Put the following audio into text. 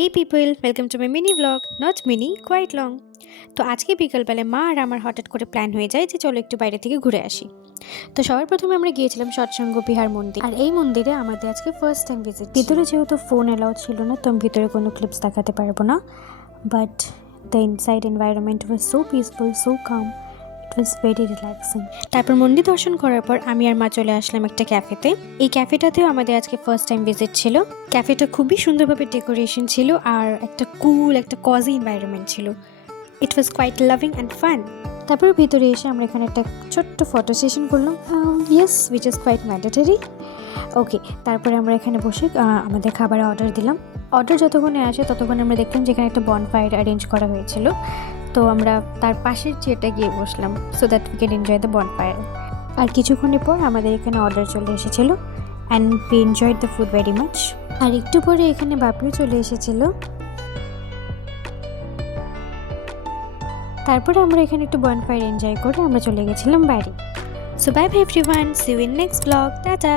Hey people, welcome to my mini blog, not mini, quite long. তো আজকে বিকালবেলায় মা আর আমার হঠাৎ করে প্ল্যান হয়ে যায় যে চলো একটু বাইরে থেকে ঘুরে আসি। তো সবার প্রথমে আমরা গিয়েছিলাম সৎসঙ্গ বিহার মন্দির, আর এই মন্দিরে আমাদের আজকে ফার্স্ট টাইম ভিজিট। ভিতরে যেহেতু ফোন অ্যালাউড ছিল না, তো আমি ভিতরে কোনো ক্লিপস দেখাতে পারবো না, but the inside environment was so peaceful, so calm, it was very relaxing. তারপর মন্দির দর্শন করার পর আমি আর মা চলে আসলাম একটা ক্যাফেতে। এই ক্যাফেটাতেও আমাদের আজকে ফার্স্ট টাইম ভিজিট ছিল। ক্যাফেটা খুবই সুন্দরভাবে ডেকোরেশন ছিল আর একটা কুল, একটা কজি এনভায়রনমেন্ট ছিল। It was quite loving and fun. তারপর ভিতরে এসে আমরা এখানে একটা ছোট্ট ফটো সেশন করলাম, yes, which is quite mandatory. Okay, তারপরে আমরা এখানে বসে আমাদের খাবার অর্ডার দিলাম। অর্ডার যতক্ষণে আসে ততক্ষণে আমরা দেখলাম যে এখানে একটা বনফায়ার অ্যারেঞ্জ করা হয়েছিল, তো আমরা তার পাশের চেয়ারটা গিয়ে বসলাম so that we can enjoy the bonfire. আর কিছুক্ষণের পর আমাদের এখানে অর্ডার চলে এসেছিলো and we enjoyed the food very much. আর একটু পরে এখানে বাপিও চলে এসেছিলো। তারপরে আমরা এখানে একটু বনফায়ার এনজয় করে আমরা চলে গেছিলাম বাড়ি। So bye bye everyone, see you in next blog, tata.